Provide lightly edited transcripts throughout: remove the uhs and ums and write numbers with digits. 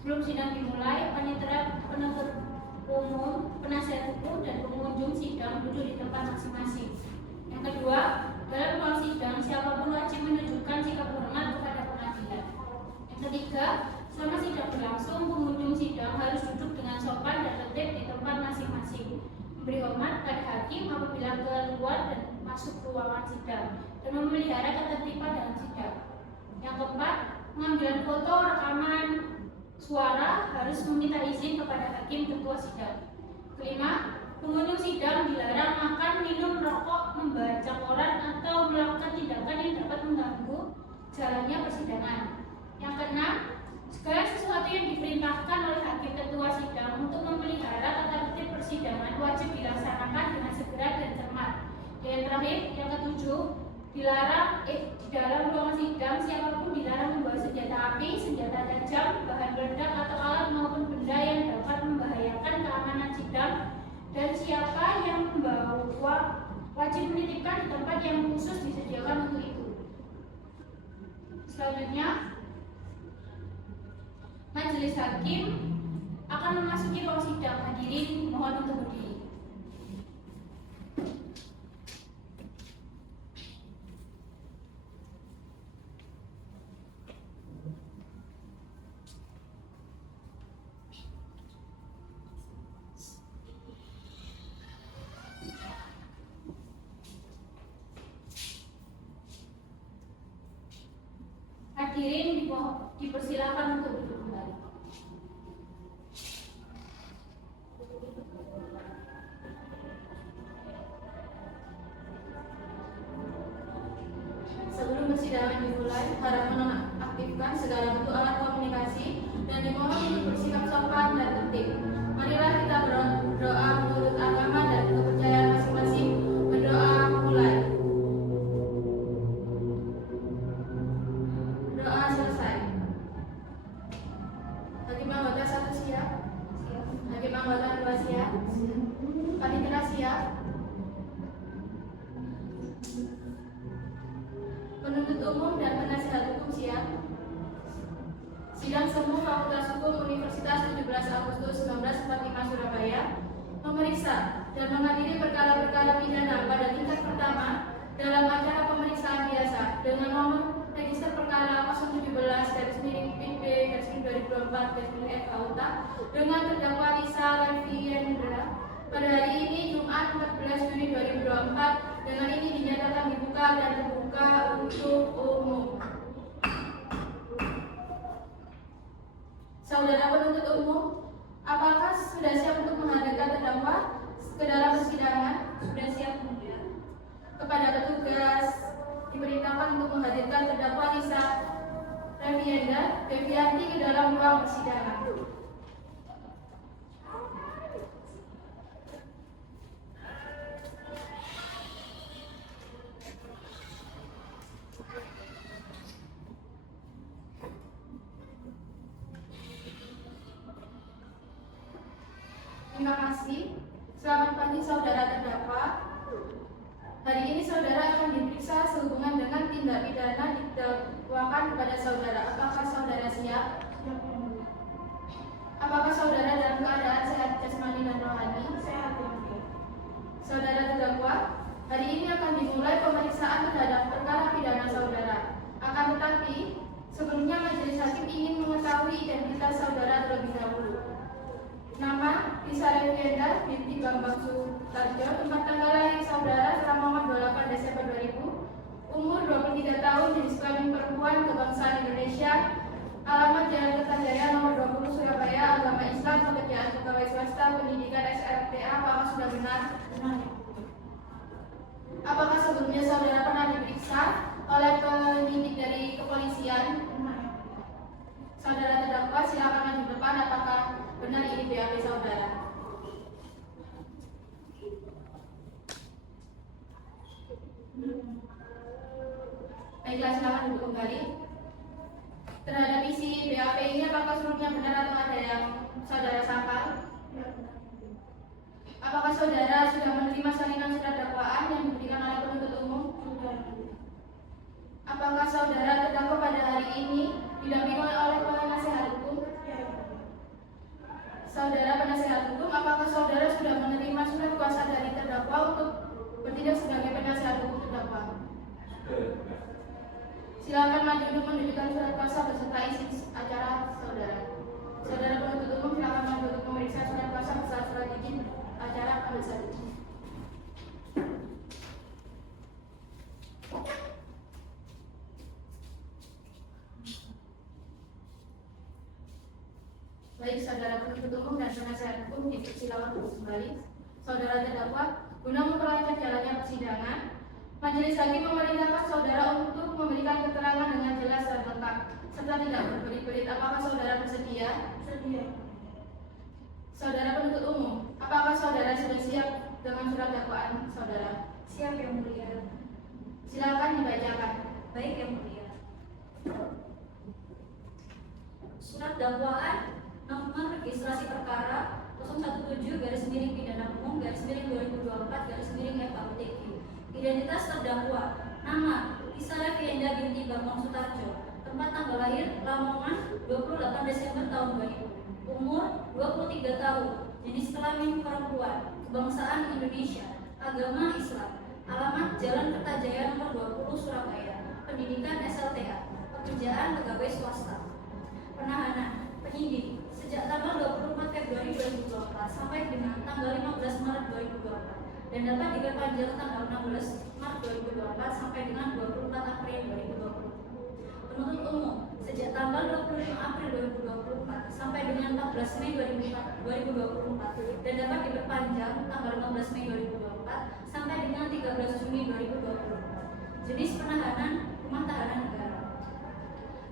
Sebelum sidang dimulai, panitera penuntut umum, penasihat hukum, dan pengunjung sidang duduk di tempat masing-masing. Yang kedua, dalam ruang sidang, siapapun wajib menunjukkan sikap hormat kepada pengadilan. Yang ketiga, selama sidang berlangsung, pengunjung sidang harus duduk dengan sopan dan tertib di tempat masing-masing, memberi hormat pada hakim apabila keluar dan masuk ruangan sidang, dan memelihara ketertiban dalam sidang. Yang keempat, pengambilan foto, rekaman suara harus meminta izin kepada hakim ketua sidang. Kelima, pengunjung sidang dilarang makan, minum, merokok, membaca koran, atau melakukan tindakan yang dapat mengganggu jalannya persidangan. Yang keenam, segala sesuatu yang diperintahkan oleh hakim ketua sidang untuk memelihara tata tertib persidangan wajib dilaksanakan dengan segera dan cermat. Dan yang terakhir, yang ketujuh, dilarang di dalam ruangan sidang siapapun dilarang membawa senjata api, senjata tajam, bahan peledak atau alat maupun benda yang dapat membahayakan keamanan sidang, dan siapa yang membawa wajib menitipkan di tempat yang khusus disediakan untuk itu. Selanjutnya, majelis hakim akan memasuki ruang sidang. Hadirin mohon untuk berdiri. Hadirin dipersilakan untuk duduk kembali. Sebelum persidangan dimulai, harap menonaktifkan segala bentuk alat komunikasi dan dimohon untuk bersikap sopan dan tertib. Marilah kita berdoa menurut agama dan kepercayaan masing-masing. Berdoa mulai. Doa selesai. Hakim anggota 1 siap? Siap. Hakim anggota 2 siap? Panitera siap? Penuntut umum dan penasihat hukum siap? Sidang Semu Fakultas Hukum Universitas 17 Agustus 1945 Surabaya memeriksa dan mengadili perkara-perkara pidana pada tingkat pertama dalam acara pemeriksaan biasa dengan nomor register perkara 017/PB/2024/FAUTA dengan terdakwa Lisa Leviendra pada hari ini Jumat 14 Juni 2024. Dengan ini dinyatakan dibuka dan terbuka untuk umum. Saudara penuntut umum, apakah sudah siap untuk menghadirkan terdakwa ke dalam persidangan? Sudah siap, kemudian. Kepada petugas diperintahkan untuk menghadirkan terdakwa Lisa Leviendra Devianti ke dalam ruang persidangan. Terima kasih. Selamat pagi saudara terdakwa. Hari ini saudara akan diperiksa sehubungan dengan tindak pidana didakwakan kepada saudara. Apakah saudara siap? Apakah saudara dalam keadaan sehat jasmani dan rohani? Sehat. Saudara terdakwa, hari ini akan dimulai pemeriksaan terhadap perkara pidana saudara. Akan tetapi, sebelumnya majelis hakim ingin mengetahui identitas saudara terlebih dahulu. Nama Lisa Leviendra binti Bambang Sutarjo, tempat tanggal lahir saudara selama 28 Desember 2000, umur 23 tahun, jenis kelamin perempuan, kebangsaan Indonesia, alamat Jalan Kertajaya nomor 20 Surabaya, agama Islam, pekerjaan pegawai swasta, pendidikan SLTA. Apakah sudah benar? Apakah sebelumnya saudara pernah diperiksa oleh penyidik dari kepolisian? Saudara terdakwa silakan maju depan. Apakah benar ini BAP saudara? Baiklah, silakan duduk kembali. Terhadap isi BAP ini, apakah seluruhnya benar atau ada yang saudara sangkal? Apakah saudara sudah menerima salinan surat dakwaan yang diberikan oleh penuntut umum? Apakah saudara terdakwa pada hari ini didampingi oleh penasihat hukum? Baik, saudara penuntut umum dan penasihat hukum dipersilakan untuk kembali. Saudara terdakwa, guna memperlancar jalannya persidangan, majelis hakim memerintahkan saudara untuk memberikan keterangan dengan jelas dan lengkap serta tidak berbelit-belit. Apakah saudara bersedia? Sedia. Saudara penuntut umum, apakah saudara sudah siap dengan surat dakwaan saudara? Siap, Yang Mulia. Silakan dibacakan. Baik, Yang Mulia. Surat dakwaan nomor registrasi perkara 017-Pidana Umum-2024-FAUTQ. Identitas terdakwa: nama Lisa Revienda binti Bambang Sutarjo. Tempat tanggal lahir Lamongan 28 Desember tahun 2000. Umur 23 tahun. Jenis kelamin perempuan. Kebangsaan Indonesia. Agama Islam. Alamat Jalan Kertajaya nomor 20 Surabaya. Pendidikan SLTA. Pekerjaan pegawai swasta. Penahanan penyidik sejak tanggal 24 Februari 2024 sampai dengan tanggal 15 Maret 2024 dan dapat diperpanjang tanggal 16 Maret 2024 sampai dengan 24 April 2024. Penuntut umum sejak tanggal 25 April 2024 sampai dengan 14 Mei 2024 dan dapat diperpanjang tanggal 15 Mei 2024 sampai dengan 13 Juni 2024. Jenis penahanan rumah tahanan negara.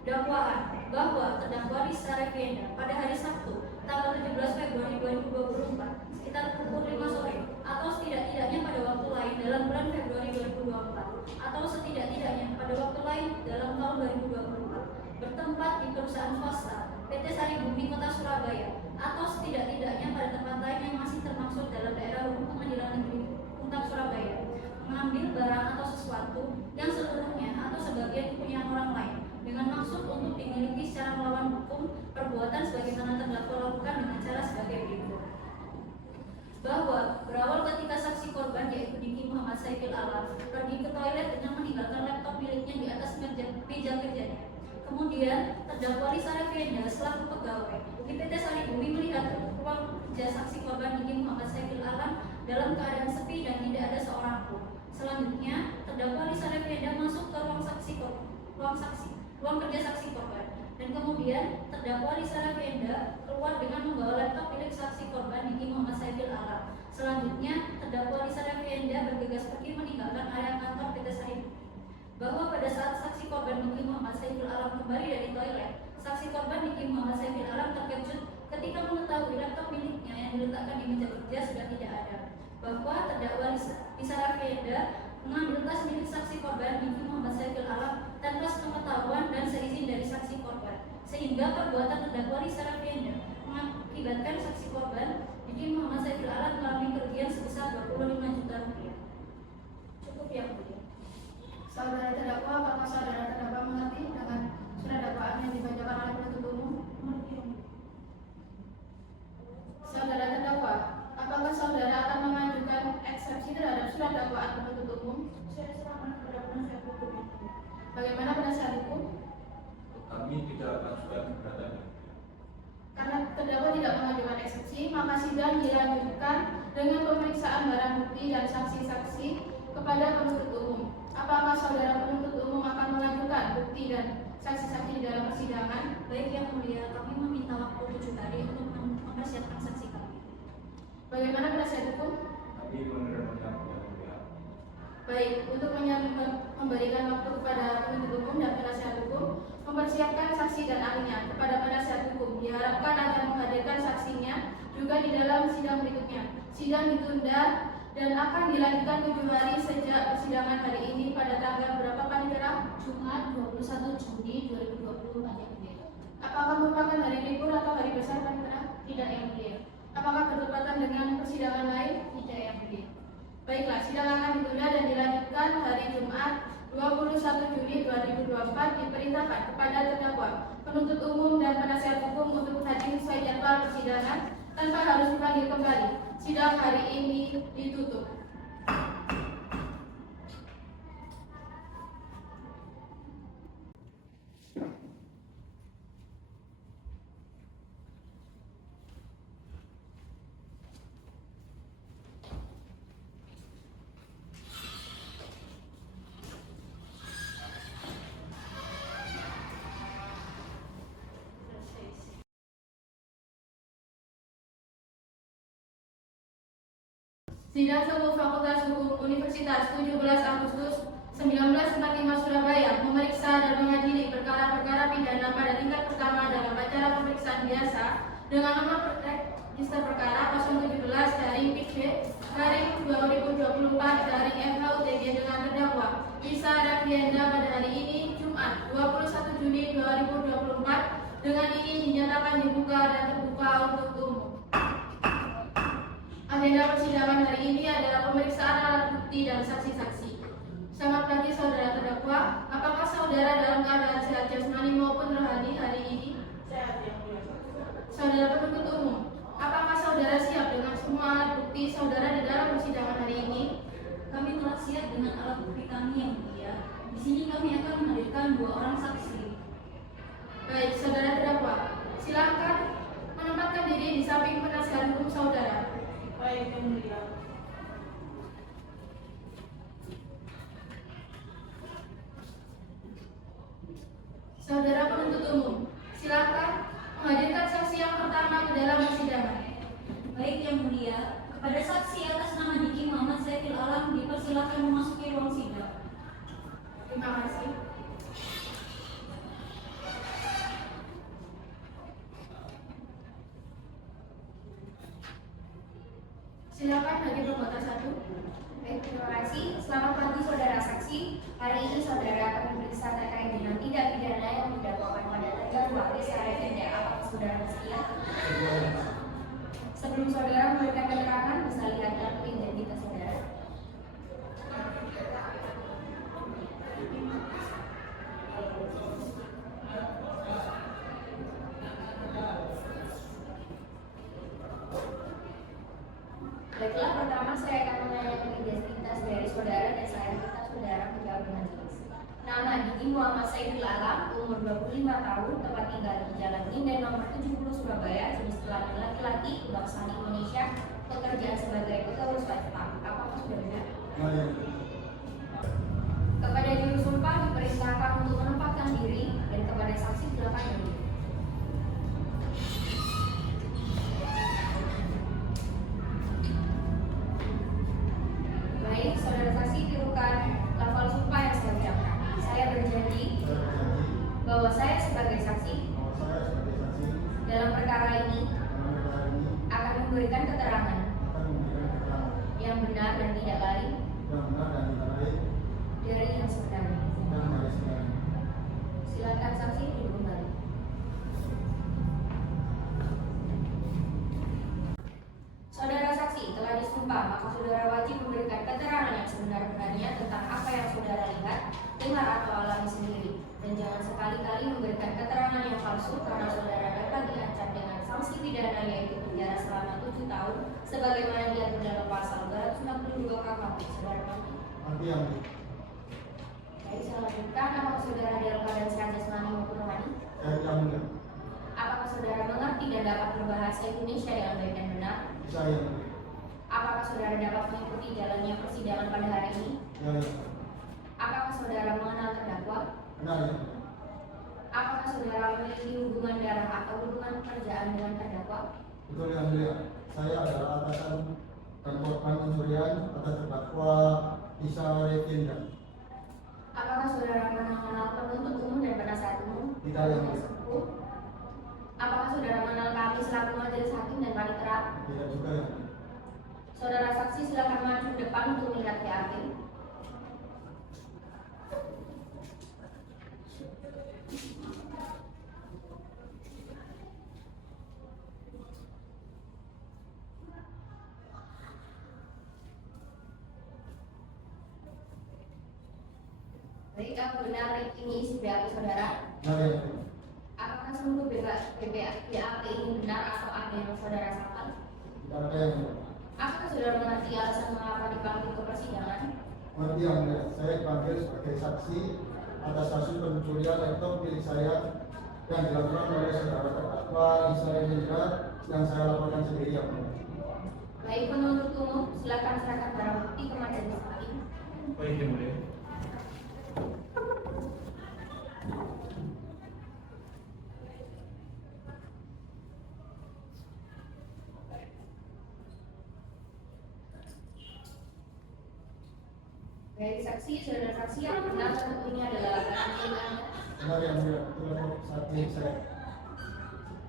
Dakwaan bahwa terdakwa Lisa Revienda pada hari Sabtu tanggal 17 Februari 2024 sekitar pukul 5 sore atau setidak-tidaknya pada waktu lain dalam bulan Februari 2024 atau setidak-tidaknya pada waktu lain dalam tahun 2024 bertempat di perusahaan swasta PT Sari Bumi Kota Surabaya atau setidak-tidaknya pada tempat lain yang masih termaksud dalam daerah hukum Pengadilan Negeri Puntang Surabaya mengambil barang atau sesuatu yang seluruhnya atau sebagian kepunyaan orang lain dengan maksud untuk dimiliki secara melawan hukum perbuatan sebagaimana terdakwa lakukan dengan cara sebagai berikut. Bahwa berawal ketika saksi korban yaitu Diki Muhammad Saifil Alam pergi ke toilet dengan meninggalkan laptop miliknya di atas meja kerjanya. Kemudian terdakwa Lisa Revienda selaku pegawai di PT Sari Bumi melihat ruang kerja saksi korban Diki Muhammad Saifil Alam dalam keadaan sepi dan tidak ada seorang pun. Selanjutnya terdakwa Lisa Revienda masuk ke ruang kerja saksi korban dan kemudian terdakwa Lisa Revienda keluar dengan membawa laptop milik saksi korban Diki Muhammad Saifil Alam. Selanjutnya terdakwa Lisa Revienda bergegas pergi meninggalkan area kantor PT Sari. Bahwa pada saat saksi korban Diki Muhammad Saifil Alam kembali dari toilet, saksi korban Diki Muhammad Saifil Alam terkejut ketika mengetahui laptop miliknya yang diletakkan di meja kerja sudah tidak ada. Bahwa terdakwa Lisa Revienda mengambil tas milik saksi korban Diki Muhammad Saifil Alam tanpa sepengetahuan dan seizin dari saksi korban, sehingga perbuatan terdakwa Lisa Revienda mengakibatkan saksi korban Diki Muhammad Saifil Alam mengalami kerugian sebesar 25 juta rupiah. Cukup, Yang Mulia. Saudara terdakwa, apakah saudara terdakwa mengerti dengan surat dakwaan yang dibacakan oleh penuntut umum? Saudara terdakwa, apakah saudara akan mengajukan eksepsi terhadap surat dakwaan penuntut umum? Saya serahkan kepada penasihat hukum. Bagaimana penasihat hukum? Kami tidak akan surat keberatan. Karena terdakwa tidak mengajukan eksepsi, maka sidang dilanjutkan dengan pemeriksaan barang bukti dan saksi-saksi kepada penuntut umum. Apakah saudara penuntut umum akan mengajukan bukti dan saksi-saksi di dalam persidangan? Baik, Yang Mulia, kami meminta waktu 7 hari untuk mempersiapkan saksi kami. Bagaimana penasihat hukum? Kami menerima yang mulia. Baik, untuk memberikan waktu kepada penuntut umum dan penasihat hukum mempersiapkan saksi dan ahlinya. Kepada penasihat hukum diharapkan agar menghadirkan saksinya juga di dalam sidang berikutnya. Sidang ditunda dan akan dilanjutkan 7 hari sejak persidangan hari ini pada tanggal berapa, Panitera? Jumat 21 Juni 2024, Yang Mulia. Apakah merupakan hari libur atau hari besar, Panitera? Tidak, Yang Mulia. Apakah bertepatan dengan persidangan lain? Tidak, Yang Mulia. Baiklah, sidang akan ditunda dan dilanjutkan hari Jumat 21 Juni 2024. Diperintahkan kepada terdakwa, penuntut umum dan penasihat hukum untuk hadir sesuai jadwal persidangan tanpa harus dipanggil kembali. Sidang hari ini ditutup. Sidang Semu Fakultas Hukum Universitas 17 Agustus 1945 Surabaya memeriksa dan mengadili perkara-perkara pidana pada tingkat pertama dalam acara pemeriksaan biasa dengan nomor register perkara 017 garing PIB garing 2024 garing FHUTG dengan terdakwa Lisa Rafienda pada hari ini Jumat 21 Juni 2024 dengan ini dinyatakan dibuka dan terbuka untuk umum. Agenda persidangan hari ini adalah pemeriksaan alat bukti dan saksi-saksi. Selamat pagi saudara terdakwa, apakah saudara dalam keadaan sehat jasmani maupun rohani hari ini? Sehat yang mulia. Saudara penuntut umum, apakah saudara siap dengan semua alat bukti saudara di dalam persidangan hari ini? Kami telah siap dengan alat bukti kami yang mulia. Di sini kami akan menghadirkan 2 orang saksi. Baik, saudara terdakwa, silakan menempatkan diri di samping penasihat hukum saudara. Baik yang mulia. Saudara penuntut umum, silakan menghadirkan saksi yang pertama ke dalam persidangan. Baik yang mulia, kepada saksi atas nama Diki Muhammad Saiful Alam dipersilakan memasuki ruang sidang. Terima kasih. Silakan bagi pemotor 1. Baik, terima kasih. Selamat pagi saudara saksi. Hari ini saudara akan diperiksa terkait dengan tindak pidana yang didakwakan pada terdakwa Lisa Rafienda. Apakah saudara bersedia? Sebelum saudara memberikan keterangan, bisa lihat kartu identitas saudara. Baiklah, pertama saya akan menanyakan identitas dari saudara dan saya minta saudara menjawab dengan jelas. Nama Diki Muhammad Saiful Alam, umur 25 tahun, tempat tinggal di Jalan Inden nomor 70 Surabaya, jenis kelamin laki-laki, bangsa Indonesia, pekerjaan sebagai pegawai swasta. Apakah sudah benar? Kepada juru sumpah diperintahkan untuk menempatkan diri dan kepada saksi silakan diri. Baik, saudara saksi tirukan lafal sumpah yang saya ucapkan. Saya berjanji bahwa saya sebagai saksi dalam perkara ini akan memberikan keterangan yang benar dan tidak lain dari yang sebenarnya. Silakan saksi duduk kembali. Saudara saksi telah disumpah, maka saudara wajib memberikan keterangan yang sebenar-benarnya tentang apa yang saudara lihat, dengar atau alami sendiri, dan jangan sekali-kali memberikan keterangan yang palsu karena saudara dapat diancam dengan sanksi pidana yaitu penjara selama 7 tahun, sebagaimana diatur dalam pasal 262 KUHP. Saudara mengerti? Baik, saya lanjutkan. Apakah saudara dalam keadaan sehat jasmani maupun rohani? Apakah saudara mengerti dan dapat berbahasa Indonesia dengan baik dan benar? Apakah saudara dapat mengikuti jalannya persidangan pada hari ini? Apakah saudara mengenal terdakwa? Apakah saudara memiliki hubungan darah atau hubungan pekerjaan dengan terdakwa? Betul yang mulia, saya adalah atasan dan korban pencurian atas terdakwa Lisa Rafienda. Apakah saudara mengenal penuntut umum dan penasihat umum? Tidak, yang mulia. Apakah saudara mengenal kami selaku majelis hakim dan panitera? Tidak juga yang mulia. Saudara saksi silakan maju ke depan untuk melihat ke hakim. Baik, apa benar ini isi BAP saudara? Benar yang mulia. Apakah seluruh BAP ini benar atau ada yang saudara sangkal? Tidak ada yang mulia. Apakah saudara mengerti alasan mengapa dipanggil ke persidangan? Mengerti yang mulia, saya dipanggil sebagai saksi atas kasus pencurian laptop milik saya yang dilakukan oleh saudara terdakwa Lisa Rafienda yang saya laporkan sendiri yang mulia. Baik, penuntut umum, silakan serahkan barang bukti ke majelis hakim. Baik yang mulia. saksi, saudara saksi yang benar tentu ini adalah milik Anda. Benar yang mulia, itulah saat ini saya.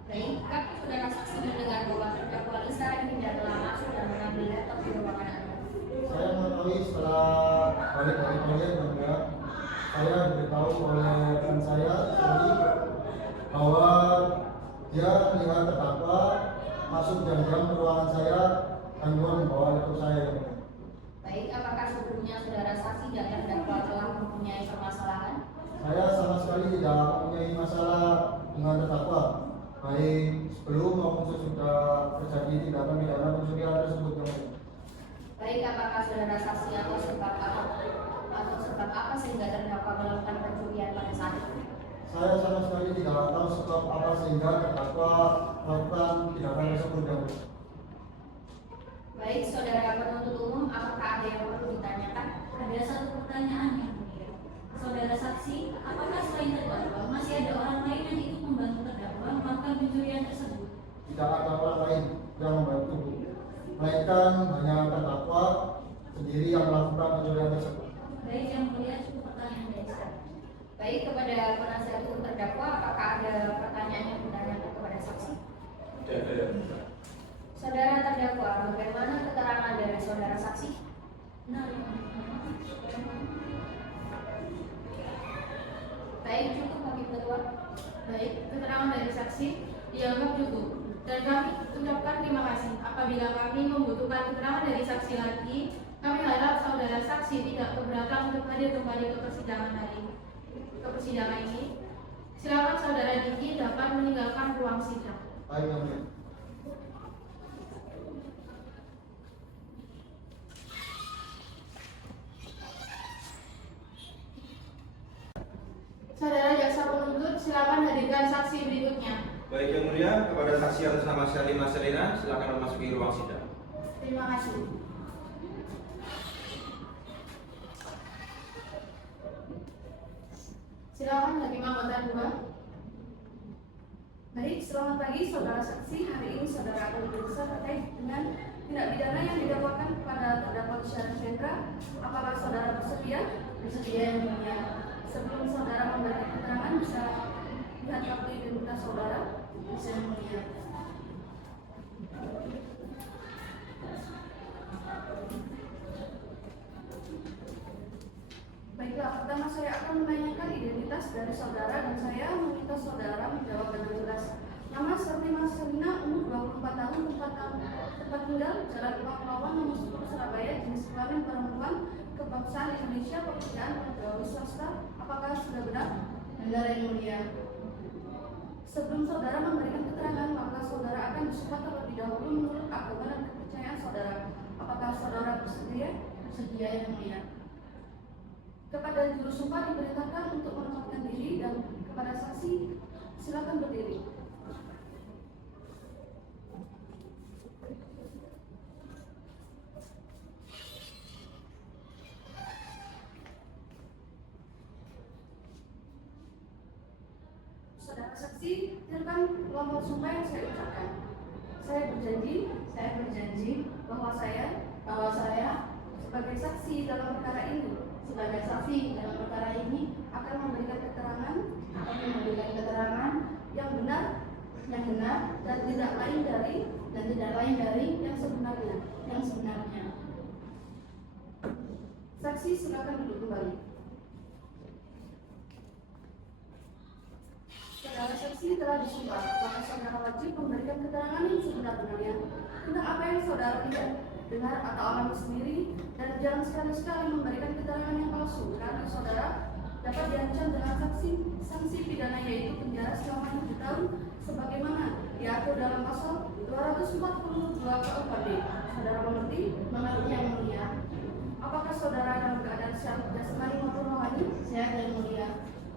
Baik, apakah saudara saksi mendengar bahwa terdakwa Lisa Rafinda telah masuk dan mengambil laptop di ruangan Anda? Saya mengetahui setelah balik dari toilet yang mulia, saya diberitahu oleh rekan saya tadi bahwa dia melihat terdakwa masuk jam-jam ke ruangan saya dan juga membawa laptop saya yang mulia. Baik, apakah sebelumnya saudara saksi dan terdakwa telah mempunyai permasalahan? Saya sama sekali tidak mempunyai masalah dengan terdakwa, baik sebelum maupun sesudah terjadi tindakan pidana pencurian tersebut yang mulia. Baik, apakah saudara saksi atau sebab apa sehingga terdakwa melakukan pencurian pada saat itu? Saya sama sekali tidak tahu sebab apa sehingga terdakwa melakukan tindakan tersebut yang mulia. Baik, saudara penuntut umum, apakah ada yang perlu ditanyakan? Ada satu pertanyaan yang mulia. Saudara saksi, apakah selain terdakwa masih ada orang lain yang ikut membantu terdakwa melakukan pencurian tersebut? Tidak ada orang lain yang membantu, melainkan hanya terdakwa sendiri yang melakukan pencurian tersebut. Baik yang mulia, cukup pertanyaan dari saya. Baik, kepada penasihat hukum terdakwa, apakah ada pertanyaan yang ditanyakan kepada saksi? Tidak ada yang mulia. Saudara terdakwa, bagaimana keterangan dari saudara saksi? Benar yang mulia. Baik, cukup Hakim Ketua. Baik, keterangan dari saksi dianggap cukup. Dan kami ucapkan terima kasih. Apabila kami membutuhkan keterangan dari saksi lagi, kami harap saudara saksi tidak keberatan untuk hadir kembali ke persidangan ini. Silakan saudara Diki dapat meninggalkan ruang sidang. Baik, yang mulia. Saudara jaksa penuntut, silakan hadirkan saksi berikutnya. Baik yang mulia, kepada saksi atas nama Sherlina Selina, silakan memasuki ruang sidang. Terima kasih. Silakan Hakim anggota 2. Baik, selamat pagi saudara saksi. Hari ini saudara akan diperiksa terkait dengan tindak pidana yang didakwakan kepada terdakwa Lisa Rafinda. Apakah saudara bersedia? Bersedia yang mulia. Sebelum saudara memberikan keterangan, bisa lihat kartu identitas saudara. Bisa yang mulia. Baiklah, pertama saya akan menanyakan identitas dari saudara dan saya meminta saudara menjawab dengan jelas. Nama Sherlina Selina, umur 24 tahun, tempat tinggal, Jalan Imam Lawan, nomor 10 Surabaya, jenis kelamin perempuan, kebangsaan Indonesia, pekerjaan pegawai swasta. Apakah sudah benar? Benar yang mulia. Sebelum saudara memberikan keterangan, maka saudara akan disumpah terlebih dahulu menurut agama dan kepercayaan saudara. Apakah saudara bersedia? Bersedia yang mulia. Kepada juru sumpah diperintahkan untuk menempatkan diri dan kepada saksi silakan berdiri. Saudara saksi, silakan kelompok sumpah yang saya ucapkan. Saya berjanji bahwa saya sebagai saksi dalam perkara ini akan memberikan keterangan yang benar dan tidak lain dari yang sebenarnya. Saksi silakan duduk kembali. Saudara saksi telah disumpah, maka saudara wajib memberikan keterangan yang sebenar-benarnya tentang apa yang saudara lihat, dengar atau alami sendiri, dan jangan sekali-sekali memberikan keterangan yang palsu karena saudara dapat diancam dengan sanksi pidana yaitu penjara selama 7 tahun sebagaimana diatur dalam pasal 242 KUHP. Saudara mengerti? Mengerti yang mulia. Apakah saudara dalam keadaan sehat jasmani maupun rohani? Sehat yang mulia.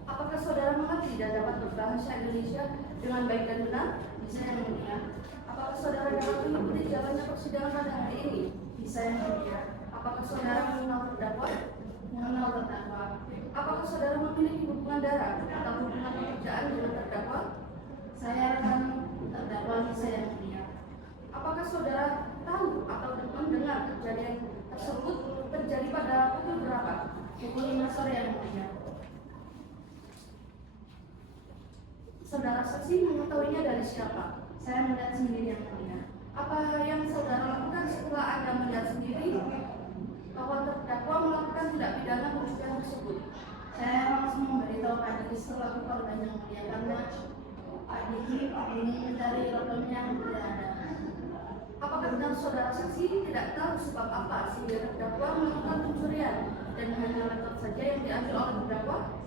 Apakah saudara mengerti dan dapat berbahasa Indonesia dengan baik dan benar? Bisa yang mulia. Apakah saudara dapat mengikuti jalannya persidangan pada hari ini? Bisa yang mulia. Apakah saudara mengenal terdakwa? Mengenal terdakwa. Apakah saudara memiliki hubungan darah atau hubungan pekerjaan dengan terdakwa? Saya akan terdakwa bisa yang mulia. Apakah saudara tahu atau mendengar kejadian tersebut terjadi pada pukul berapa? Pukul Saudara saksi mengetahuinya dari siapa? Saya melihat sendiri yang mulia. Apa yang saudara lakukan setelah Anda melihat sendiri bahwa terdakwa melakukan tindak pidana pencurian tersebut? Saya langsung memberitahu Pak Diki selaku korban yang mulia karena Pak Diki ingin mencari rekennya yang tidak ada. Apakah benar saudara saksi tidak tahu sebab apa sehingga terdakwa melakukan pencurian dan hanya laptop saja yang diambil oleh terdakwa?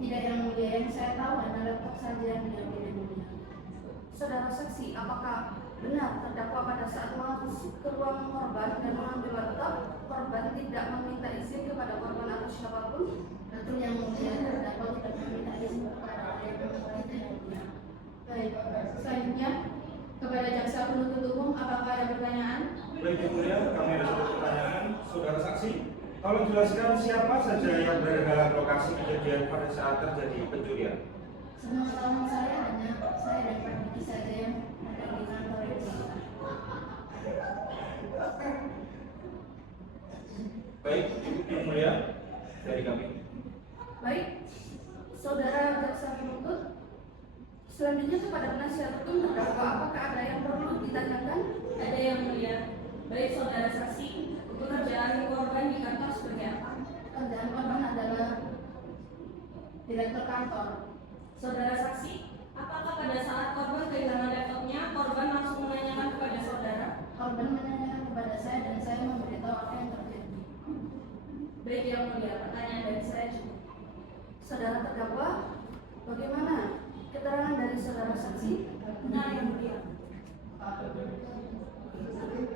Tidak yang mulia, yang saya tahu adalah laptop saja yang diambil yang mulia. Saudara saksi, apakah benar terdakwa pada saat masuk ke ruang korban dan mengambil laptop, korban tidak meminta izin kepada korban atau siapapun? Betul yang mulia, terdakwa tidak meminta izin kepada yang mulia. Baik, selanjutnya kepada jaksa penuntut umum, apakah ada pertanyaan? Baik yang mulia, kami ada satu pertanyaan. Saudara saksi, tolong jelaskan siapa saja yang berada lokasi kejadian pada saat terjadi pencurian. Semua saya hanya saya dan Pak Diki saja yang ada di kantor ini. Baik, Ibu yang mulia, dari kami. Baik, saudara jaksa penuntut, selanjutnya kepada penasihat hukum terdakwa, apakah ada yang perlu ditanyakan? Ada yang mulia. Baik saudara saksi, pekerjaan korban di kantor seperti apa? Kerjaan korban adalah direktur kantor. Saudara saksi, apakah pada saat korban kehilangan laptopnya, korban langsung menanyakan kepada saudara? Korban menanyakan kepada saya dan saya memberitahu apa yang terjadi. Baik yang mulia, pertanyaan dari saya cukup. Saudara terdakwa, bagaimana keterangan dari saudara saksi? Benar yang mulia.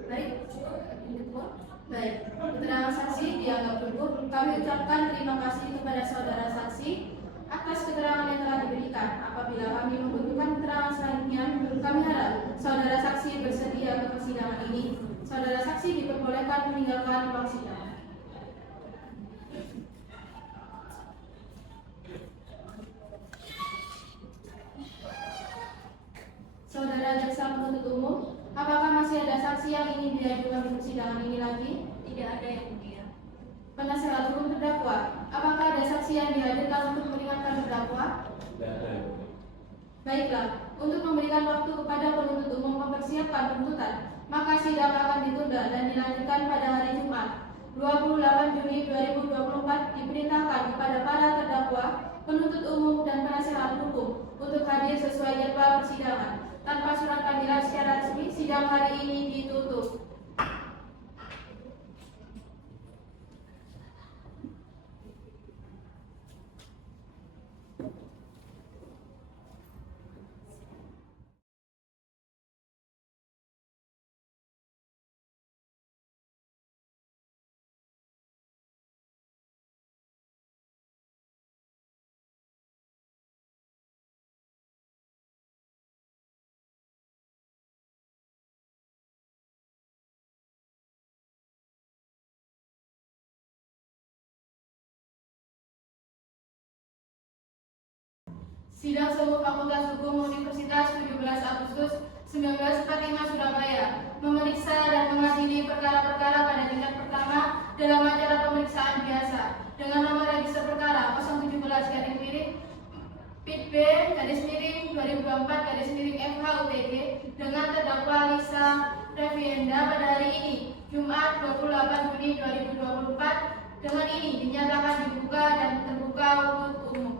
Baik, cukup. Baik, keterangan saksi dianggap cukup. Kami ucapkan terima kasih kepada saudara saksi atas keterangan yang telah diberikan. Apabila kami membutuhkan keterangan selanjutnya, kami harap saudara saksi bersedia ke persidangan ini. Saudara saksi diperbolehkan meninggalkan ruang sidang. Saudara jaksa penuntut umum, apakah masih ada saksi yang ingin diajukan di persidangan ini lagi? Tidak ada yang mulia. Penasehat hukum terdakwa, apakah ada saksi yang dihadirkan untuk meringankan terdakwa? Tidak ada. Baiklah, untuk memberikan waktu kepada penuntut umum mempersiapkan tuntutan, maka sidang akan ditunda dan dilanjutkan pada hari Jumat 28 Juni 2024. Diperintahkan kepada para terdakwa, penuntut umum dan penasehat hukum untuk hadir sesuai jadwal persidangan. Tanpa surat panggilan secara resmi, sidang hari ini ditutup. Sidang Semu Fakultas Hukum Universitas 17 Agustus 1945 Surabaya memeriksa dan mengadili perkara-perkara pada tingkat pertama dalam acara pemeriksaan biasa dengan nomor register perkara 017 PIT B /2024 FH UTG dengan terdakwa Lisa Revienda pada hari ini Jumat 28 Juni 2024. Dengan ini dinyatakan dibuka dan terbuka untuk umum.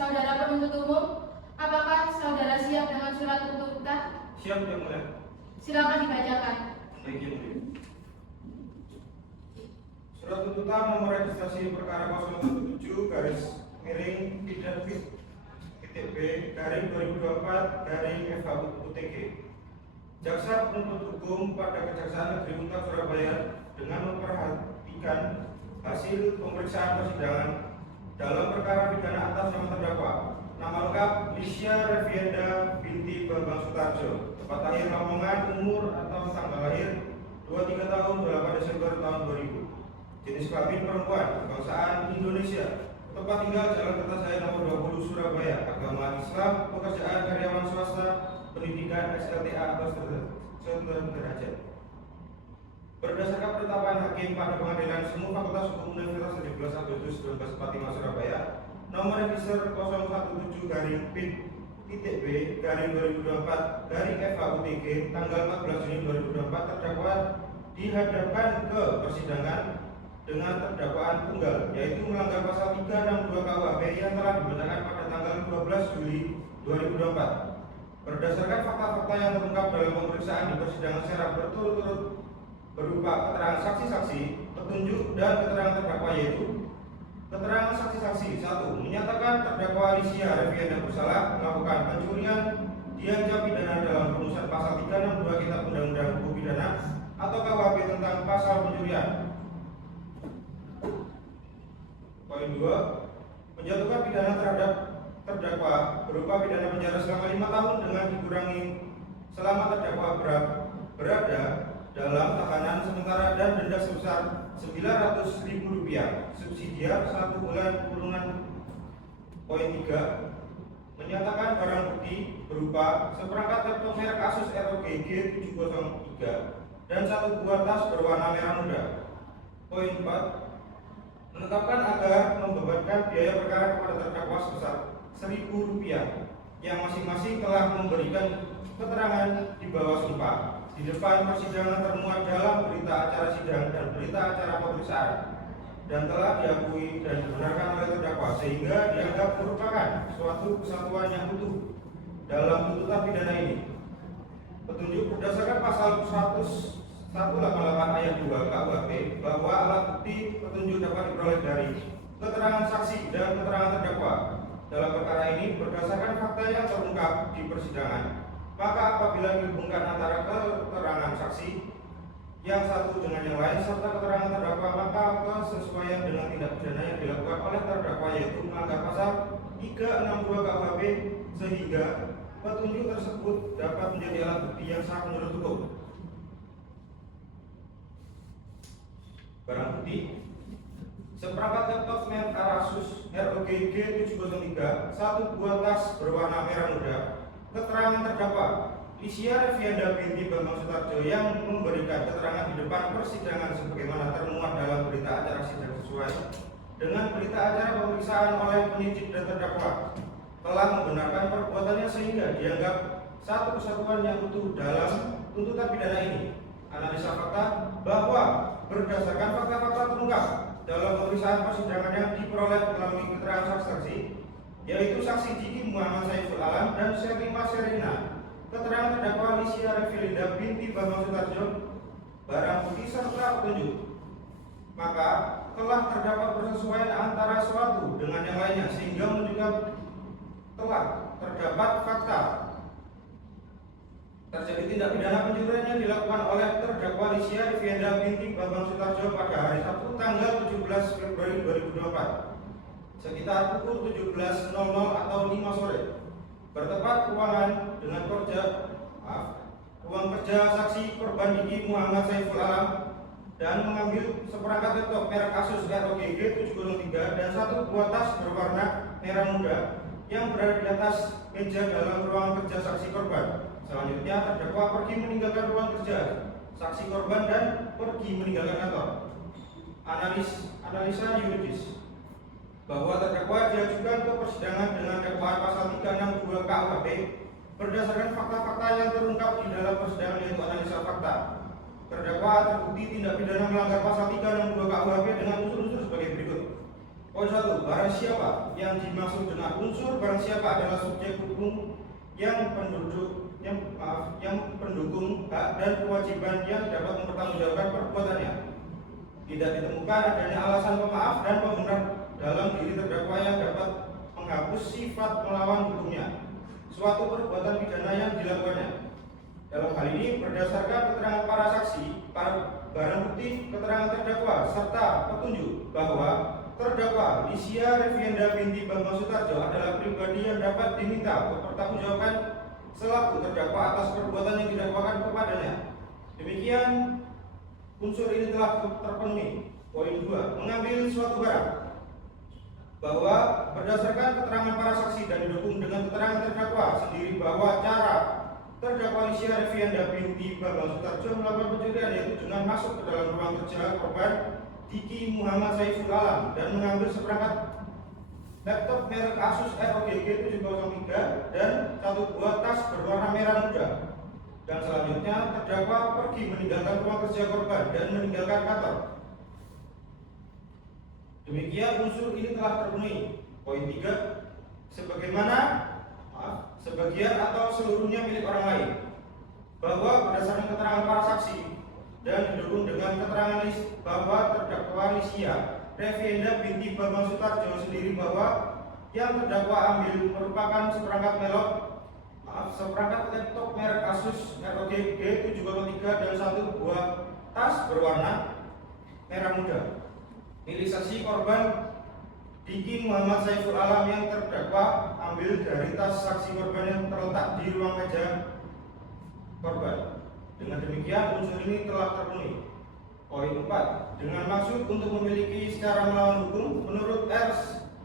Saudara penuntut umum, apakah saudara siap dengan surat tuntutan? Siap yang mulia. Silakan dibacakan. Baik yang mulia. Surat tuntutan nomor registrasi perkara 017 garis miring pidana titik B garing 2024 garing FHUTG. Jaksa penuntut hukum pada Kejaksaan Negeri Untar Surabaya dengan memperhatikan hasil pemeriksaan persidangan dalam perkara pidana atas nama terdakwa, nama lengkap Lisha Revienda binti Bambang Sutarjo, tempat lahir Lamongan, umur atau tanggal lahir 23 tahun 8 Desember tahun 2000, jenis kelamin perempuan, kebangsaan Indonesia, tempat tinggal Jalan Kertasaya nomor 20 Surabaya, agama Islam, pekerjaan karyawan swasta, pendidikan SLTA atau sederajat. Berdasarkan penetapan hakim pada pengadilan Semu Fakultas Hukum Universitas 17 Agustus 1945 Surabaya, nomor register 017-B-B-FA-UTG tanggal 14 Juni 2024 terdakwa dihadapkan ke persidangan dengan terdakwaan tunggal, yaitu melanggar pasal 362 KUHP yang telah dibacakan pada tanggal 12 Juli 2024. Berdasarkan fakta-fakta yang terungkap dalam pemeriksaan di persidangan secara berturut-turut berupa keterangan saksi-saksi, petunjuk, dan keterangan terdakwa, yaitu keterangan saksi-saksi: 1. Menyatakan terdakwa Alicia Revienda bersalah melakukan pencurian diancam pidana dalam rumusan pasal 362 Kitab Undang-Undang Hukum Pidana atau KUHP tentang pasal pencurian. Poin 2. Menjatuhkan pidana terhadap terdakwa berupa pidana penjara selama 5 tahun dengan dikurangi selama terdakwa berada dalam tahanan sementara dan denda sebesar Rp900.000 subsidiar 1 bulan kurungan. Poin 3. Menyatakan barang bukti berupa seperangkat laptop merek Asus ROG G703 dan 1 buah tas berwarna merah muda. Poin 4. Menetapkan agar membebankan biaya perkara kepada terdakwa sebesar Rp1.000 yang masing-masing telah memberikan keterangan di bawah sumpah di depan persidangan termuat dalam berita acara sidang dan berita acara pemeriksaan, dan telah diakui dan dibenarkan oleh terdakwa sehingga dianggap merupakan suatu kesatuan yang utuh dalam tuntutan pidana ini. Petunjuk berdasarkan pasal 188 ayat 2 KUHP bahwa alat bukti petunjuk dapat diperoleh dari keterangan saksi dan keterangan terdakwa dalam perkara ini berdasarkan fakta yang terungkap di persidangan. Maka apabila dihubungkan antara keterangan saksi yang satu dengan yang lain serta keterangan terdakwa, maka kesesuaian dengan tindak pidana yang dilakukan oleh terdakwa, yaitu melanggar pasal 362 KUHP, sehingga petunjuk tersebut dapat menjadi alat bukti yang sah menurut hukum. Barang bukti: seperangkat laptop merek Asus ROG G703, 1 buah tas berwarna merah muda. Keterangan terdakwa Alicia Revienda binti Bambang Sutarjo yang memberikan keterangan di depan persidangan sebagaimana termuat dalam berita acara sidang sesuai dengan berita acara pemeriksaan oleh penyidik dan terdakwa, telah membenarkan perbuatannya sehingga dianggap satu kesatuan yang utuh dalam tuntutan pidana ini. Analisa fakta bahwa berdasarkan fakta-fakta terungkap dalam pemeriksaan persidangan yang diperoleh melalui keterangan saksi, yaitu saksi Diki Muhammad Saiful Alam dan Sherlima Sherina, keterangan terdakwa Alicia Revienda binti Bambang Sutarjo, barang bukti serta petunjuk, maka telah terdapat persesuaian antara suatu dengan yang lainnya sehingga menunjukkan telah terdapat fakta terjadi tindak pidana pencurian yang dilakukan oleh terdakwa Alicia Revienda binti Bambang Sutarjo pada hari Sabtu tanggal 17 Februari 2024 sekitar pukul 17.00 atau 5 sore, bertempat ruangan dengan ruang kerja saksi korban Diki Muhammad Saiful Alam, dan mengambil seperangkat laptop merek Asus ROG G703 dan 1 buah tas berwarna merah muda yang berada di atas meja dalam ruang kerja saksi korban. Selanjutnya terdakwa pergi meninggalkan ruang kerja saksi korban dan pergi meninggalkan kantor. Analisa yuridis bahwa terdakwa diajukan ke persidangan dengan dakwaan pasal 362 KUHP berdasarkan fakta-fakta yang terungkap di dalam persidangan, yaitu analisa fakta. Terdakwa terbukti tindak pidana melanggar pasal 362 KUHP dengan unsur-unsur sebagai berikut. Poin 1. Barang siapa yang dimaksud dengan unsur barang siapa adalah subjek hukum yang pendukung hak dan kewajiban yang dapat mempertanggungjawabkan perbuatannya. Tidak ditemukan adanya alasan pemaaf dan pembenar dalam diri terdakwa yang dapat menghapus sifat melawan hukumnya suatu perbuatan pidana yang dilakukannya. Dalam hal ini berdasarkan keterangan para saksi, barang bukti, keterangan terdakwa serta petunjuk bahwa terdakwa Alicia Revienda binti Bambang Sutarjo adalah pribadi yang dapat diminta mempertanggungjawabkan selaku terdakwa atas perbuatan yang didakwakan kepadanya. Demikian unsur ini telah terpenuhi. Poin 2. Mengambil suatu barang bahwa berdasarkan keterangan para saksi dan didukung dengan keterangan terdakwa sendiri bahwa cara terdakwa Alicia Revienda binti Bambang Sutarjo melakukan pencurian yaitu dengan masuk ke dalam ruang kerja korban Diki Muhammad Saiful Alam dan mengambil seperangkat laptop merek Asus ROG G703 dan 1 buah tas berwarna merah muda. Dan selanjutnya terdakwa pergi meninggalkan ruang kerja korban dan meninggalkan kantor. Demikian unsur ini telah terpenuhi. Poin 3, sebagian atau seluruhnya milik orang lain, bahwa berdasarkan keterangan para saksi dan didukung dengan keterangan bahwa terdakwa Lisia Revienda binti Bambang Sutarjo sendiri bahwa yang terdakwa ambil merupakan seperangkat laptop merek Asus ROG G703 dan 1 buah tas berwarna merah muda milik saksi korban Diki Muhammad Saiful Alam yang terdakwa ambil dari tas saksi korban yang terletak di ruang meja korban. Dengan demikian unsur ini telah terpenuhi. Poin 4, dengan maksud untuk memiliki secara melawan hukum, menurut R.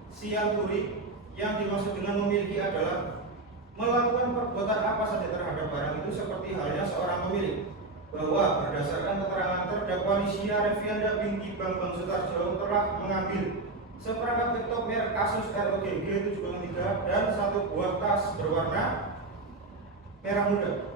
Sianturi, yang dimaksud dengan memiliki adalah melakukan perbuatan apa saja terhadap barang itu seperti halnya seorang pemilik, bahwa berdasarkan keterangan terdakwa Lisia Revienda binti Bambang Sutarjo telah mengambil seperangkat laptop merek Asus ROG G703 dan 1 buah tas berwarna merah muda.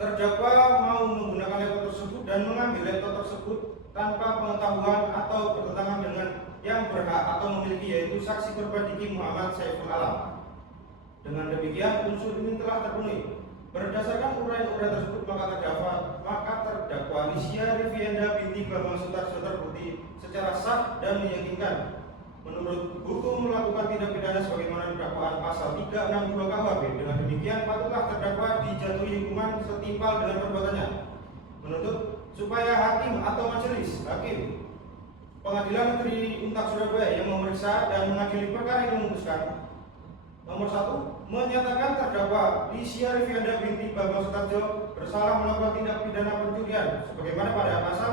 Terdakwa mau menggunakan laptop tersebut dan mengambil laptop tersebut tanpa pengetahuan atau bertentangan dengan yang berhak atau memiliki, yaitu saksi korban Diki Muhammad Saiful Alam. Dengan demikian unsur ini telah terpenuhi. Berdasarkan uraian-uraian tersebut maka terdakwa Lisia Revienda binti Bambang Sutarjo terbukti secara sah dan meyakinkan menurut hukum melakukan tindak pidana sebagaimana dakwaan pasal 362 KUHP. Dengan demikian patutlah terdakwa dijatuhi hukuman setimpal dengan perbuatannya. Menuntut supaya hakim atau majelis hakim Pengadilan Negeri Untak Surabaya yang memeriksa dan mengadili perkara ini memutuskan: nomor 1, menyatakan terdakwa Lisia Revienda binti Bambang Sutarjo bersalah melakukan tindak pidana pencurian sebagaimana pada pasal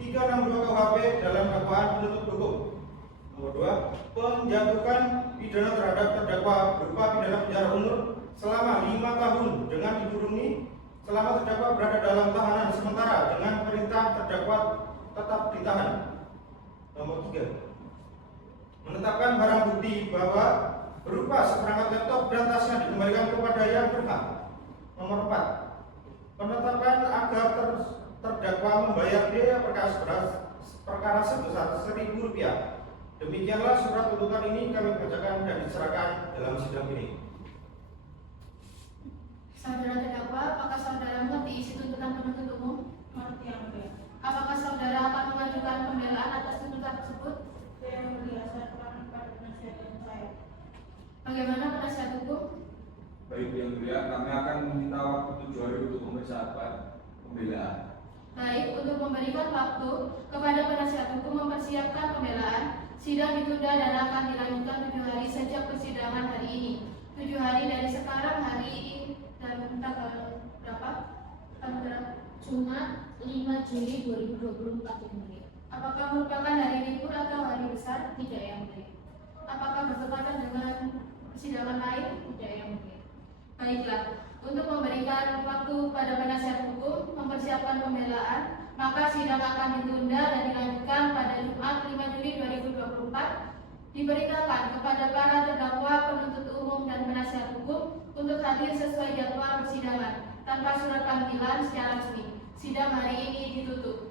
362 KUHP dalam dakwaan penuntut hukum. Nomor 2, menjatuhkan pidana terhadap terdakwa berupa pidana penjara umur selama 5 tahun dengan dikurungi selama terdakwa berada dalam tahanan sementara dengan perintah terdakwa tetap ditahan. Nomor 3, menetapkan barang bukti bahwa berupa seperangkat laptop dan tasnya dikembalikan kepada yang berhak. Nomor 4, penetapan agar terdakwa membayar biaya perkara sebesar Rp1.000. Demikianlah surat tuntutan ini kami bacakan dan diserahkan dalam sidang ini. Saudara terdakwa, apakah saudara mengerti isi tuntutan penuntut umum? Mengerti yang mulia. Apakah saudara akan mengajukan pembelaan atas tuntutan tersebut? Yang mulia, saya terangkan pada penasihat saya. Bagaimana penasihat hukum? Baik yang mulia, kami akan meminta waktu 7 hari untuk memeriksa pembelaan. Baik, untuk memberikan waktu kepada penasihat hukum mempersiapkan pembelaan, sidang ditunda dan akan dilanjutkan 7 hari sejak persidangan hari ini. 7 hari dari sekarang, hari dan tanggal berapa? Jumat 5 Juli 2024 yang mulia. Apakah merupakan hari libur atau hari besar? Tidak yang mulia. Apakah bertepatan dengan persidangan lain? Tidak yang mulia. Baiklah, untuk memberikan waktu pada penasihat hukum mempersiapkan pembelaan, maka sidang akan ditunda dan dilanjutkan pada Jumat 5 Juli 2024. Diberitakan kepada para terdakwa, penuntut umum dan penasihat hukum untuk hadir sesuai jadwal persidangan tanpa surat panggilan secara resmi. Sidang hari ini ditutup.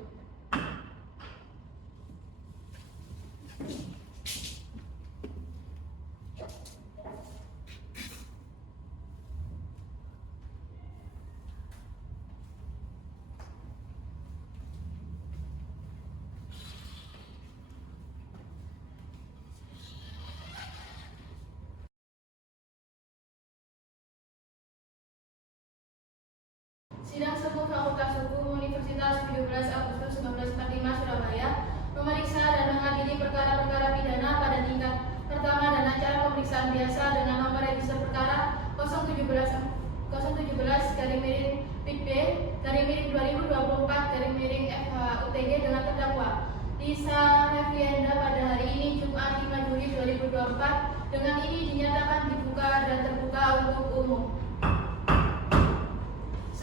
Sidang Semu Fakultas Hukum Universitas 17 Agustus 1945 Surabaya memeriksa dan mengadili perkara-perkara pidana pada tingkat pertama dan acara pemeriksaan biasa dengan nomor register perkara 017-PIT-2024-FH-UTG dengan terdakwa Lisia Revienda pada hari ini Jumat 5 Juli 2024. Dengan ini dinyatakan dibuka dan terbuka untuk umum.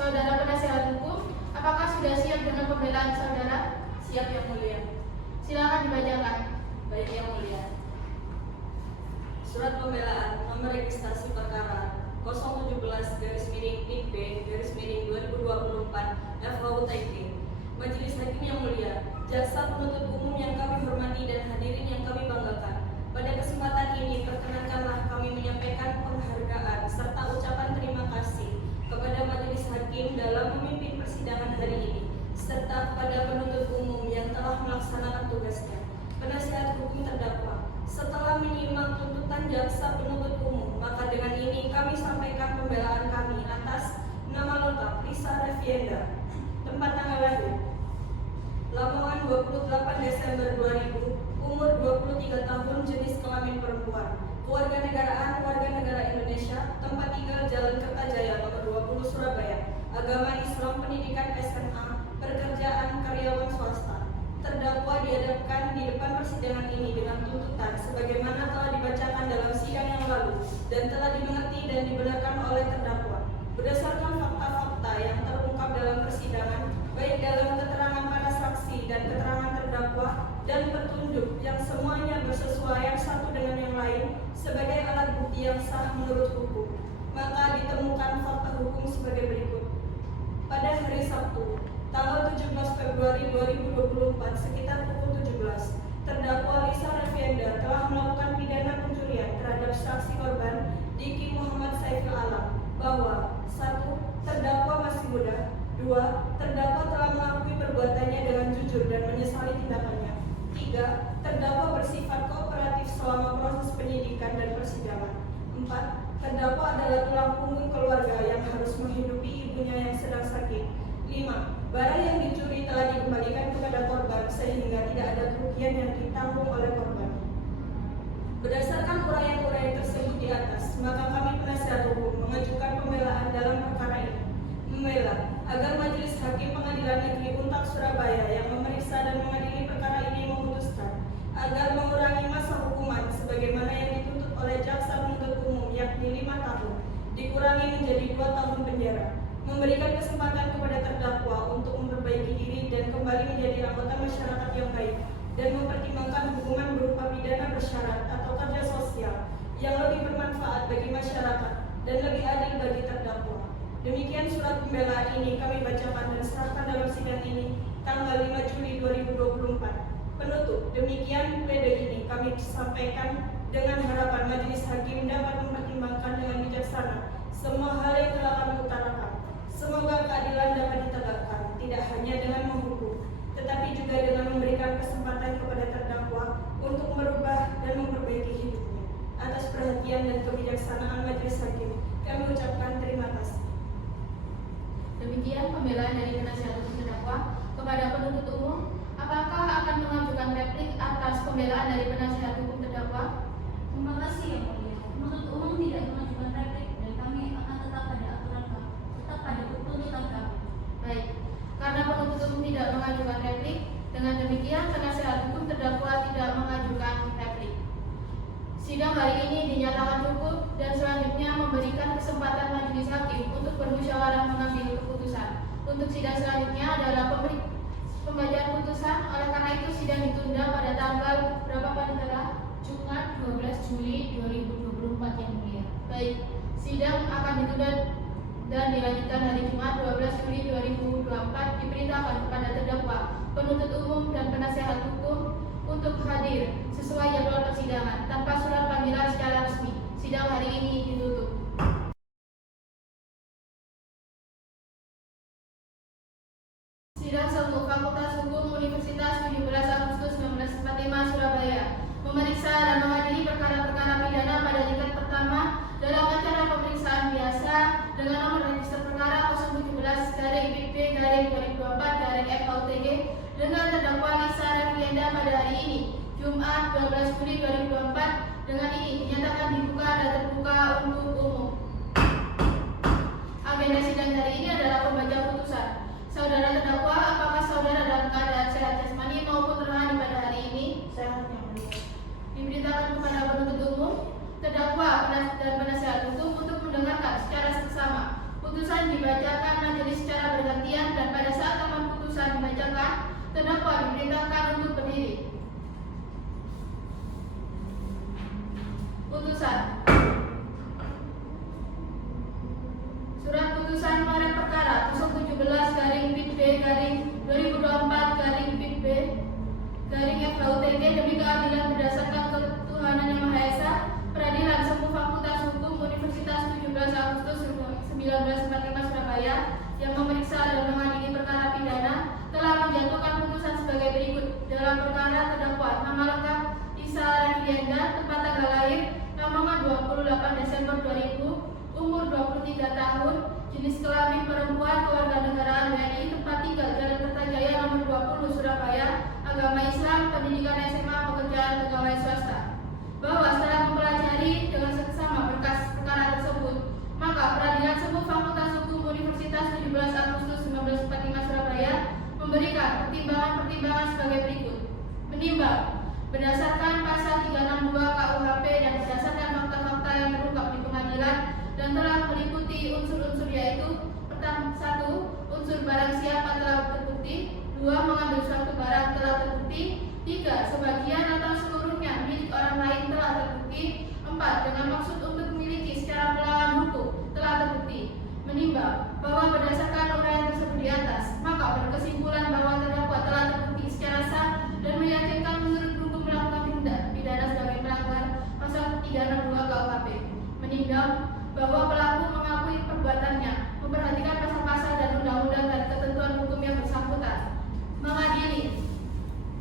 Saudara penasihat hukum, apakah sudah siap dengan pembelaan saudara? Siap yang mulia. Silakan dibacakan. Baik yang mulia. Surat pembelaan nomor registrasi perkara 017-PIB-2024 FHUTP. Majelis Hakim yang mulia, jaksa penuntut umum yang kami hormati dan hadirin yang kami banggakan. Pada kesempatan ini perkenankanlah kami menyampaikan penghargaan serta ucapan terima kasih kepada Majelis Hakim dalam memimpin persidangan hari ini, serta kepada penuntut umum yang telah melaksanakan tugasnya. Penasihat hukum terdakwa, setelah menyimak tuntutan jaksa penuntut umum, maka dengan ini kami sampaikan pembelaan kami atas nama lengkap Lisa Revienda, tempat tanggal lahir Lamongan 28 Desember 2000, umur 23 tahun, jenis kelamin perempuan, kewarganegaraan warga negara Indonesia, tempat tinggal Jalan Kertajaya nomor 20 Surabaya, agama Islam, pendidikan SMA, pekerjaan karyawan swasta. Terdakwa dihadapkan di depan persidangan ini dengan tuntutan sebagaimana telah dibacakan dalam sidang yang lalu dan telah dimengerti dan dibenarkan oleh terdakwa. Berdasarkan fakta-fakta yang terungkap dalam persidangan, baik dalam keterangan para saksi dan keterangan terdakwa dan petunjuk yang semuanya bersesuaian satu dengan yang lain sebagai alat bukti yang sah menurut hukum, maka ditemukan fakta hukum sebagai berikut. Pada hari Sabtu, tanggal 17 Februari 2024 sekitar pukul 17, terdakwa Lisa Revienda telah melakukan pidana pencurian terhadap saksi korban Diki Muhammad Saiful Alam bahwa 1. Terdakwa masih muda, 2. Terdakwa telah mengakui perbuatannya dengan jujur dan menyesali tindakannya, 3. Terdakwa bersifat kooperatif selama proses penyidikan dan persidangan, 4. Terdakwa adalah tulang punggung keluarga yang harus menghidupi ibunya yang sedang sakit, 5. Barang yang dicuri telah dikembalikan kepada korban sehingga tidak ada kerugian yang ditanggung oleh korban. Berdasarkan uraian-uraian tersebut di atas, maka kami penasihat hukum mengajukan pembelaan dalam perkara ini. Membela agar Majelis Hakim Pengadilan Negeri Untak Surabaya yang memeriksa dan mengadili perkara ini memutuskan agar mengurangi masa hukuman sebagaimana yang dituntut oleh jaksa penuntut umum yakni 5 tahun, dikurangi menjadi 2 tahun penjara. Memberikan kesempatan kepada terdakwa untuk memperbaiki diri dan kembali menjadi anggota masyarakat yang baik, dan mempertimbangkan hukuman berupa pidana bersyarat atau kerja sosial yang lebih bermanfaat bagi masyarakat dan lebih adil bagi terdakwa. Demikian surat pembelaan ini kami bacakan dan serahkan dalam sidang ini tanggal 5 Juli 2024. Penutup, demikian pledoi ini kami sampaikan dengan harapan Majelis Hakim dapat mempertimbangkan dengan bijaksana semua hal yang telah kami utarakan. Semoga keadilan dapat ditegakkan, tidak hanya dengan menghukum, tetapi juga dengan memberikan kesempatan kepada terdakwa untuk merubah dan memperbaiki hidupnya. Atas perhatian dan kebijaksanaan Majelis Hakim, kami ucapkan terima kasih. Demikian pembelaan dari penasihat hukum terdakwa kepada penuntut umum. Apakah akan mengajukan replik atas pembelaan dari penasihat hukum terdakwa? Terima kasih yang mulia. Penuntut umum tidak mengajukan replik dan kami akan tetap pada aturan kami, tetap pada tuntutan kami. Baik, karena penuntut umum tidak mengajukan replik, dengan demikian penasihat hukum terdakwa tidak mengajukan replik. Sidang hari ini dinyatakan cukup dan selanjutnya memberikan kesempatan Majelis Hakim untuk bermusyawarah mengambil keputusan. Untuk sidang selanjutnya adalah pembacaan putusan. Oleh karena itu sidang ditunda pada tanggal berapa Panitera? Jumat 12 Juli 2024 yang mulia. Baik, sidang akan ditunda dan dilanjutkan hari Jumat 12 Juli 2024. Diperintahkan kepada terdakwa, penuntut umum dan penasihat hukum untuk hadir sesuai jadwal persidangan tanpa surat panggilan secara resmi. Sidang hari ini ditutup. Sidang Semu Fakultas Hukum Universitas 17 Agustus 1945 Surabaya memeriksa dan mengadili perkara-perkara pidana pada tingkat pertama dalam acara pemeriksaan biasa dengan nomor register perkara 017-PIB-2024-FHUTG dengan terdakwa Lisa Revienda pada hari ini, Jumat 12 Juli 2024. Dengan ini dinyatakan dibuka dan terbuka untuk umum. Agenda sidang hari ini adalah pembacaan putusan. Saudara terdakwa, apakah saudara dalam keadaan sehat jasmani maupun rohani pada hari ini? Sehat yang mulia. Diberitakan kepada penuntut umum, terdakwa dan penasihat hukum untuk mendengarkan secara seksama. Putusan dibacakan majelis secara bergantian dan pada saat tamat putusan dibacakan, terdakwa diperintahkan untuk berdiri. Putusan. garing 2024 garing Pit B garing FHUTG demi keadilan berdasarkan ketuhanan yang Maha Esa. Peradilan Semu Fakultas Hukum Universitas 17 Agustus 1945 Surabaya yang memeriksa dan mengadili perkara pidana telah menjatuhkan putusan sebagai berikut. Dalam perkara terdakwa nama lengkap Isa Revienda, tempat tanggal lahir Lamongan 28 Desember 2000, umur 23 tahun, jenis kelamin perempuan, kewarganegaraan WNI, tempat tinggal Jalan Kertajaya nomor 20 Surabaya, agama Islam, pendidikan SMA, pekerjaan pegawai swasta. Bahwa setelah mempelajari dengan seksama berkas perkara tersebut, maka Peradilan Semu Fakultas Hukum Universitas 17 Agustus 1945 Surabaya memberikan pertimbangan-pertimbangan sebagai berikut. Menimbang berdasarkan pasal 362 KUHP dan berdasarkan fakta-fakta yang terungkap di pengadilan dan telah meliputi unsur-unsur yaitu pertama, 1. Unsur barang siapa telah terbukti, 2. Mengambil suatu barang telah terbukti, 3. Sebagian atau seluruhnya milik orang lain telah terbukti, 4. Dengan maksud untuk memiliki secara melawan hukum telah terbukti. Menimbang bahwa berdasarkan uraian tersebut di atas, maka berkesimpulan bahwa terdakwa telah terbukti secara sah dan meyakinkan menurut hukum melakukan tindak pidana sebagai melanggar pasal 362 KUHP. Menimbang bahwa pelaku mengakui perbuatannya, memperhatikan pasal-pasal dan undang-undang dan ketentuan hukum yang bersangkutan. Mengadili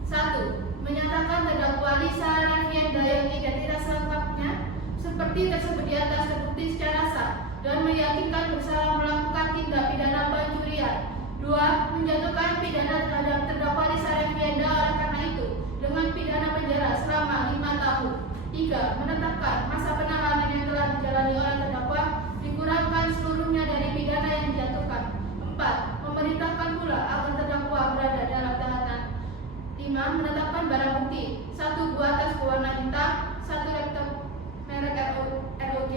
1. Menyatakan terdakwa Lisa Revienda yang identitas lengkapnya seperti tersebut di atas terbukti secara sah dan meyakinkan bersalah melakukan tindak pidana pencurian. 2. Menjatuhkan pidana terhadap terdakwa Lisa Revienda oleh karena itu dengan pidana penjara selama 5 tahun. 3. Menetapkan masa penahanan yang telah dijalani oleh terdakwa dikurangkan seluruhnya dari pidana yang dijatuhkan. 4. Memerintahkan pula agar terdakwa berada dalam tahanan. 5. Menetapkan barang bukti 1 buah tas berwarna hitam, 1 laptop merek ROG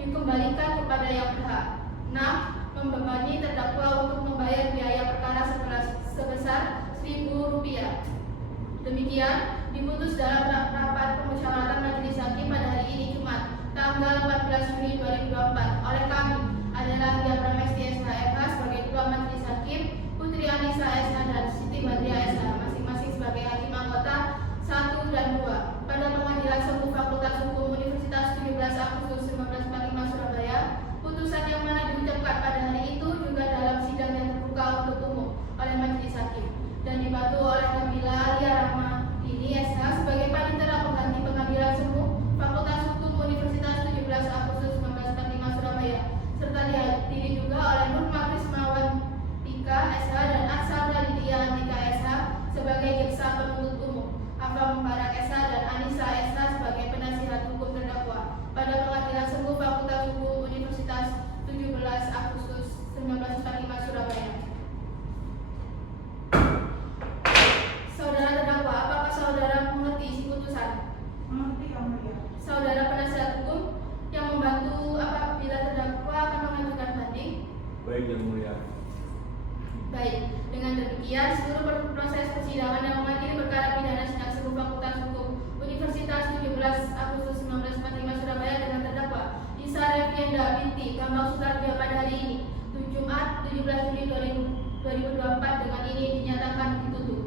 dikembalikan kepada yang berhak. 6. Membebani terdakwa untuk membayar biaya perkara sebesar Rp1.000. Demikian diputus dalam rapat pemusyawaratan Majelis Hakim pada hari ini Jumat tanggal 14 Juni 2024 oleh kami adalah Dia Pramesti SHFH sebagai Ketua Majelis Hakim, Putri Anissa SH dan Siti Badriah SH masing-masing sebagai Hakim Anggota 1 dan 2 pada Pengadilan Semu Fakultas Hukum Universitas 17 Agustus 1945 Surabaya. Putusan yang mana diucapkan pada hari itu juga dalam sidang yang terbuka untuk umum oleh Majelis Hakim dan dibantu oleh Nabila Alia Rahmadini SH sebagai Panitera Pengganti Pengadilan Semu Fakultas Hukum Universitas 17 Agustus 1945 Surabaya serta dihadiri juga oleh Nur Makrismawan Tika SH dan Aksa Raditya Tika SH sebagai Jaksa Penuntut Umum, Afa Mubarak SH dan Anissa SH sebagai penasihat hukum terdakwa pada Pengadilan Semu Fakultas Hukum Universitas 17 Agustus 1945 Surabaya. Saudara terdakwa, apakah saudara mengerti isi putusan? Mengerti yang mulia. Saudara penasihat hukum yang membantu apabila terdakwa akan mengajukan banding? Baik yang mulia. Baik, dengan demikian seluruh proses persidangan yang mengadili perkara pidana sidang Semu Fakultas Hukum Universitas 17 Agustus 1945 Surabaya dengan terdakwa Lisa Revienda binti Bambang Sutarjo pada hari ini Jumat 17 Juli 2024 dengan ini dinyatakan ditutup.